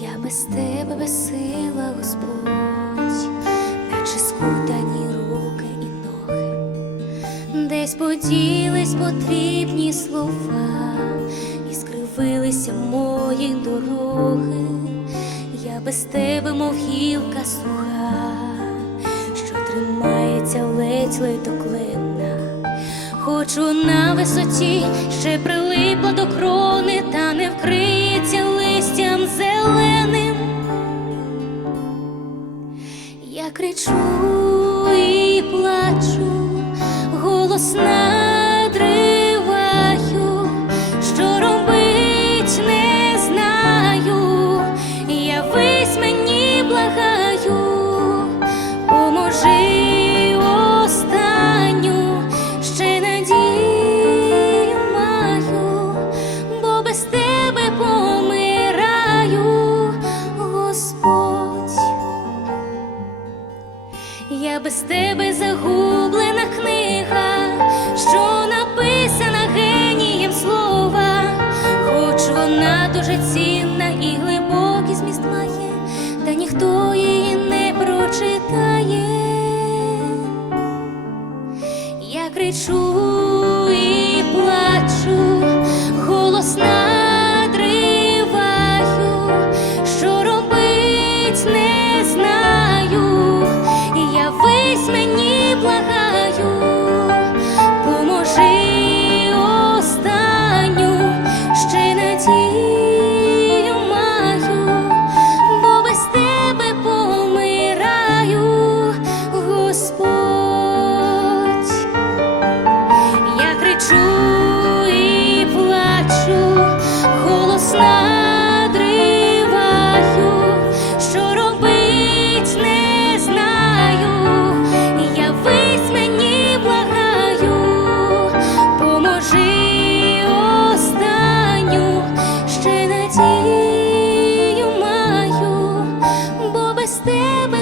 Я без тебе безсила, Господь, наче скутані руки і ноги, десь поділись потрібні слова, і скривилися мої дороги я без тебе, мов гілка суха, що тримається ледь ледь до клина, хочу на висоті, ще прилипла до крони, та не вкриється листям зеленим. Я кричу і плачу голосна. без тебе загублена книга, що написана генієм слова, хоч вона дуже цінна і глибокий зміст має, та ніхто її не прочитає. Я кричу. і тебе.